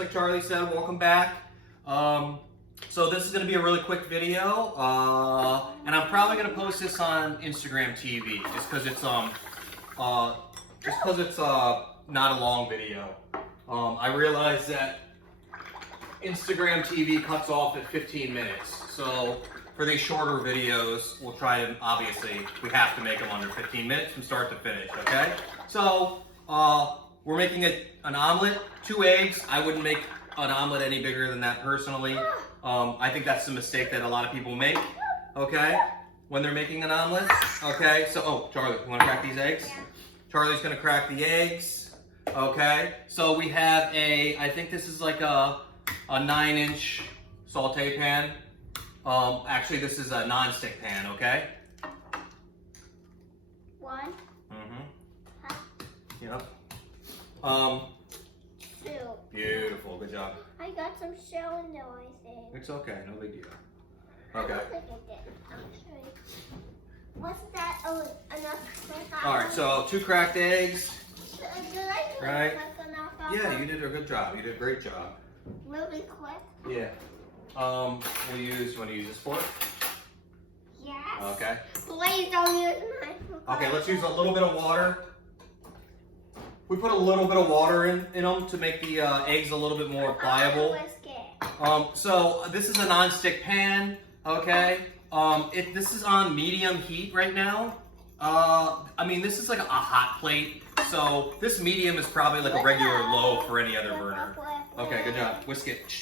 like Charlie said, welcome back. So this is going to be a really quick video, and I'm probably going to post this on Instagram TV just because it's not a long video. I realize that Instagram TV cuts off at 15 minutes, so for these shorter videos, we'll try to, obviously, we have to make them under 15 minutes from start to finish, okay? So, we're making an omelet, 2 eggs. I wouldn't make an omelet any bigger than that personally. I think that's the mistake that a lot of people make, okay? When they're making an omelet, okay? So, oh, Charlie, you wanna crack these eggs? Yeah. Charlie's gonna crack the eggs, okay? So we have I think this is like a 9-inch saute pan. Actually, this is a non-stick pan, okay? 1. Yep. 2. Beautiful, good job. I got some shell in there, I think. It's okay, no big deal. I Okay. don't think I did. I'll show you. What's that? Oh, enough. Alright, so 2 cracked eggs. Did I do Right. quick enough? Yeah, you did a good job. You did a great job. Really quick? Yeah. You want to use this fork? Yes. Okay. Please don't use my Okay, let's use a little bit of water. We put a little bit of water in them to make the eggs a little bit more pliable. So this is a non-stick pan, okay? This is on medium heat right now. I mean, this is like a hot plate, so this medium is probably like a regular low for any other burner. Okay, good job. Whisk it.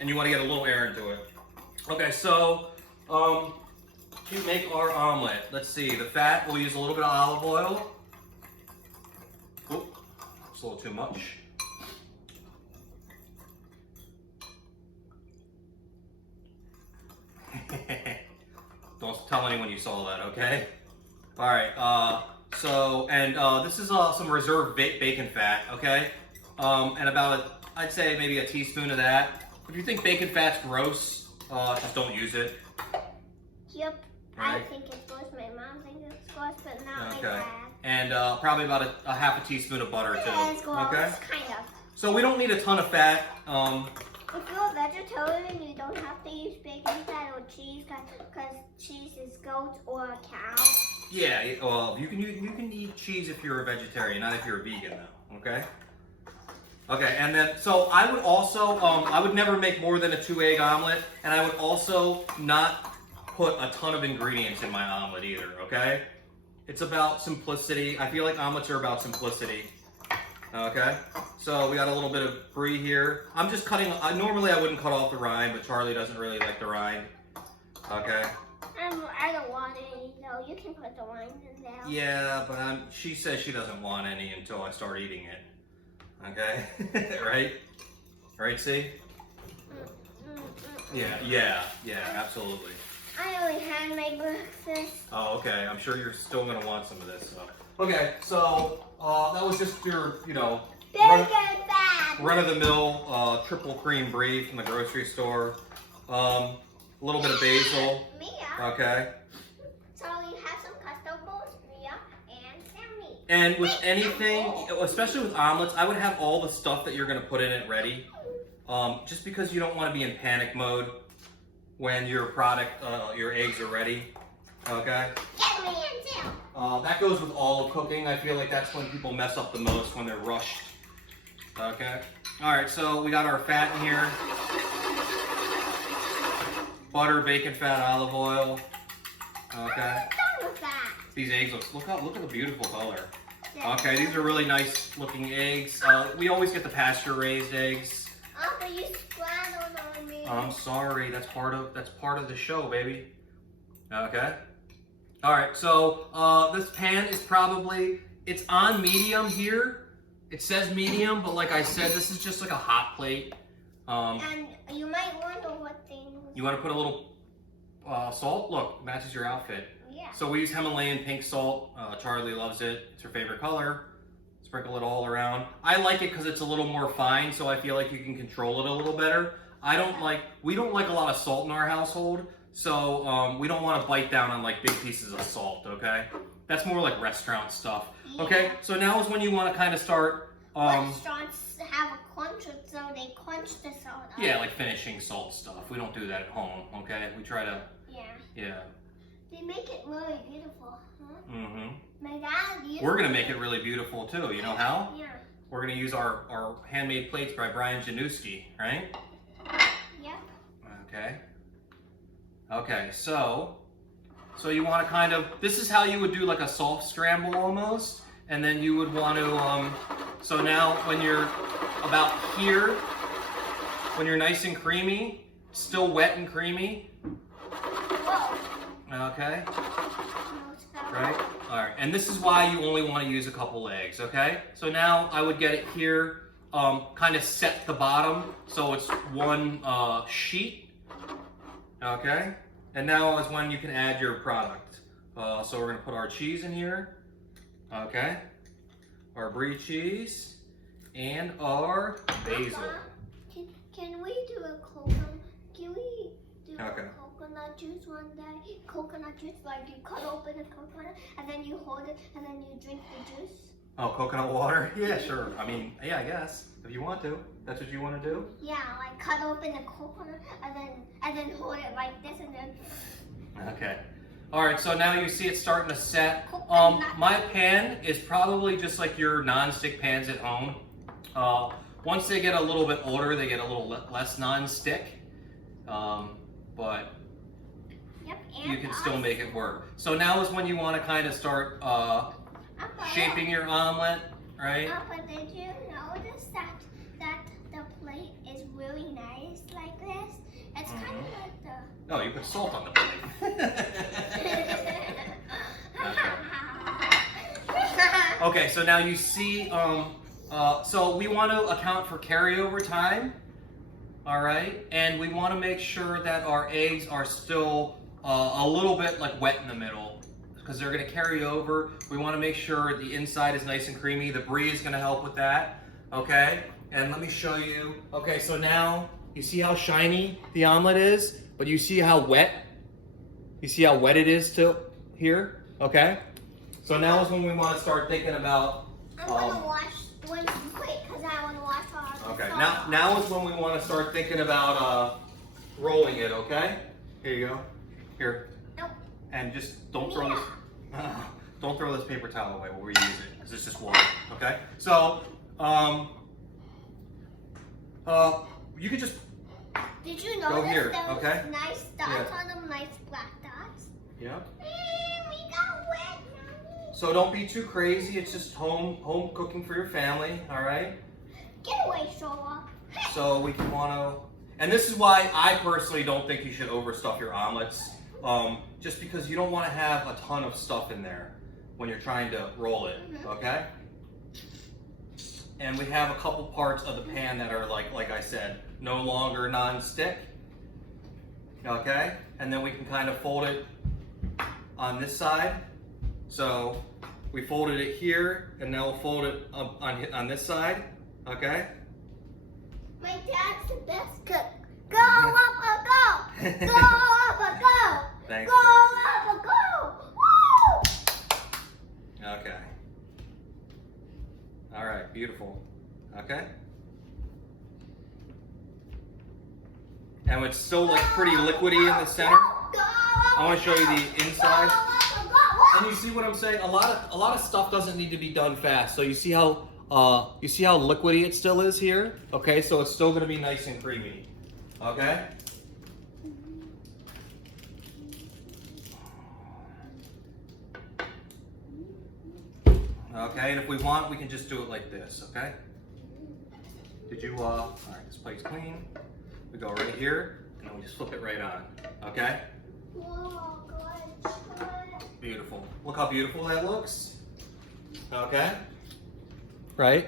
And you want to get a little air into it. Okay, so to make our omelet, let's see. The fat, we'll use a little bit of olive oil. Oop, it's a little too much. Don't tell anyone you saw that, okay? All right. This is some reserved bacon fat, okay? And about I'd say maybe a teaspoon of that. If you think bacon fat's gross, just don't use it. Yep. Right. I think it's gross. My mom thinks it's gross, but not my Okay. dad. And probably about a half a teaspoon of butter too. Yeah, it's gross. Okay. Kind of. So we don't need a ton of fat. If you're a vegetarian, you don't have to use bacon fat or cheese because cheese is goat or a cow. Yeah. Well, you can eat cheese if you're a vegetarian, not if you're a vegan though. Okay. Okay. And then so I would also I would never make more than a 2-egg omelet, and I would also not put a ton of ingredients in my omelet either. Okay. It's about simplicity. I feel like omelets are about simplicity. Okay, so we got a little bit of Brie here. I'm just cutting, normally I wouldn't cut off the rind, but Charlie doesn't really like the rind. Okay. I don't want any, though. You can put the rind in there. Yeah, but she says she doesn't want any until I start eating it. Okay, right? Right, see? Yeah, absolutely. I only had my breakfast. Oh, okay, I'm sure you're still gonna want some of this. So. Okay, so that was just your, run-of-the-mill triple cream Brie from the grocery store. A little bit of basil. Mia. Okay. So we have some vegetables, Mia, and Sammy. And with anything, especially with omelets, I would have all the stuff that you're gonna put in it ready. Just because you don't want to be in panic mode when your your eggs are ready. Okay. Get me in too. That goes with all of cooking. I feel like that's when people mess up the most, when they're rushed. Okay. All right, so we got our fat in here. Butter, bacon fat, olive oil. Okay. I'm done with that. These eggs look at the beautiful color. Yeah. Okay, these are really nice looking eggs. We always get the pasture raised eggs. Oh, but you splattered on me. I'm sorry. That's part of the show, baby. Okay. All right, so this pan is it's on medium here. It says medium, but like I said, this is just like a hot plate. And you might wonder what things. You want to put a little salt? Look, matches your outfit. Yeah. So we use Himalayan pink salt. Charlie loves it. It's her favorite color. Sprinkle it all around. I like it because it's a little more fine, so I feel like you can control it a little better. We don't like a lot of salt in our household. So we don't want to bite down on like big pieces of salt, okay? That's more like restaurant stuff. Yeah. Okay, so now is when you want to kind of start restaurants have a crunch, so they crunch the salt up. Yeah, like finishing salt stuff. We don't do that at home, okay? We try to... Yeah. They make it really beautiful, huh? Mm-hmm. My dad used We're gonna make it really beautiful too. You know how? Yeah. We're gonna use our handmade plates by Brian Januski, right? Yep. Okay. Okay, so you want to kind of, this is how you would do like a soft scramble almost, and then you would want to, so now when you're about here, when you're nice and creamy, still wet and creamy. Whoa. Okay. Right? All right, and this is why you only want to use a couple eggs, okay? So now I would get it here, kind of set the bottom so it's one sheet, okay? And now is when you can add your product. So we're gonna put our cheese in here, okay? Our Brie cheese and our basil. Can we do a coconut? Can we do Okay. a coconut juice one day? Coconut juice, like you cut open a coconut and then you hold it and then you drink the juice. Oh, coconut water? Yeah, sure. I mean, yeah, I guess if you want to. That's what you want to do? Yeah, like cut open the coconut and then hold it like this and then. Okay. All right. So now you see it starting to set. Coconut. My pan is probably just like your non-stick pans at home. Once they get a little bit older, they get a little less non-stick. But Yep, and you can still make it work. So now is when you want to kind of start shaping your omelet, right? But did you notice that the plate is really nice like this? It's kind of like the. Oh, you put salt on the plate. Okay, so now you see, so we want to account for carryover time, all right? And we want to make sure that our eggs are still a little bit like wet in the middle because they're going to carry over. We want to make sure the inside is nice and creamy. The Brie is going to help with that, okay? And let me show you. Okay, so now you see how shiny the omelet is, but you see how wet? You see how wet it is to here, okay? So now is when we want to start thinking about. I'm gonna wash one plate because I want to wash all. Okay. Now is when we want to start thinking about rolling it. Okay. Here you go. Here. Nope. And just don't throw this. Don't throw this paper towel away while we use it because it's just water. Okay. So you could just. Did you Go notice here, those okay? nice dots Yeah. on them, nice black dots? Yeah. We got wet, Mommy. So don't be too crazy. It's just home cooking for your family. All right. Get away, Shola. So we can want to, and this is why I personally don't think you should overstuff your omelets, just because you don't want to have a ton of stuff in there when you're trying to roll it, okay? And we have a couple parts of the pan that are like I said, no longer non-stick, okay? And then we can kind of fold it on this side. So we folded it here, and now we'll fold it up on this side, okay? My dad's the best cook. Go up a go! Go up a go! Thanks. Go up a go! Woo! Okay. All right, beautiful. Okay. And it's still like pretty liquidy in the center. I want to show you the inside. And you see what I'm saying? A lot of stuff doesn't need to be done fast. So you see how liquidy it still is here? Okay, so it's still gonna be nice and creamy. Okay? Okay, and if we want, we can just do it like this, okay? Did you, all right, this plate's clean. We go right here, and then we just flip it right on, okay? Whoa, good. Beautiful. Look how beautiful that looks. Okay? Right?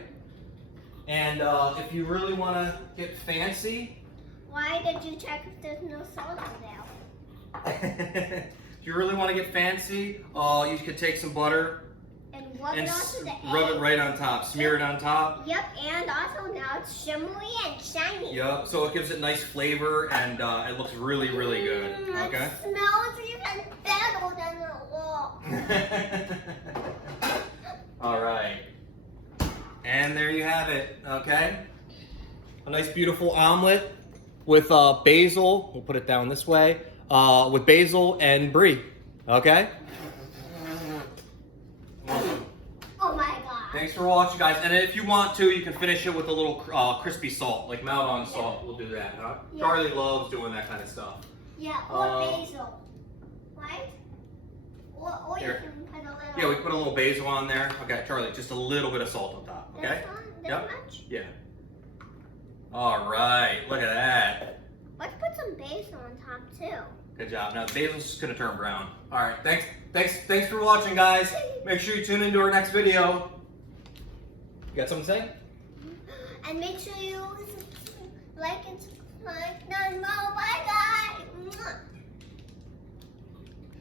And if you really want to get fancy, Why did you check if there's no salt in there? if you really want to get fancy, you could take some butter And rub and it onto the egg. rub it right on top. Smear it on top. Yep, and also now it's shimmery and shiny. Yep, so it gives it nice flavor and it looks really, really good. Okay? It smells even better than it looks. All right. And there you have Okay. A nice beautiful omelet with basil. We'll put it down this way. With basil and brie. Okay. Oh my god. Thanks for watching, guys. And if you want to, you can finish it with a little crispy salt, like melt on salt. We'll do that. Huh? Yeah. Charlie loves doing that kind of stuff. Yeah, or basil. Right? Or you Here. can put a little. Yeah, we can put a little basil on there. Okay, Charlie, just a little bit of salt on top. Okay. This much? Yeah. All right. Look at that. Let's put some basil on top too. Good job. Now the basil's just gonna turn brown. All right. Thanks for watching, guys. Make sure you tune into our next video. You got something to say? And make sure you like and subscribe. No, bye guys.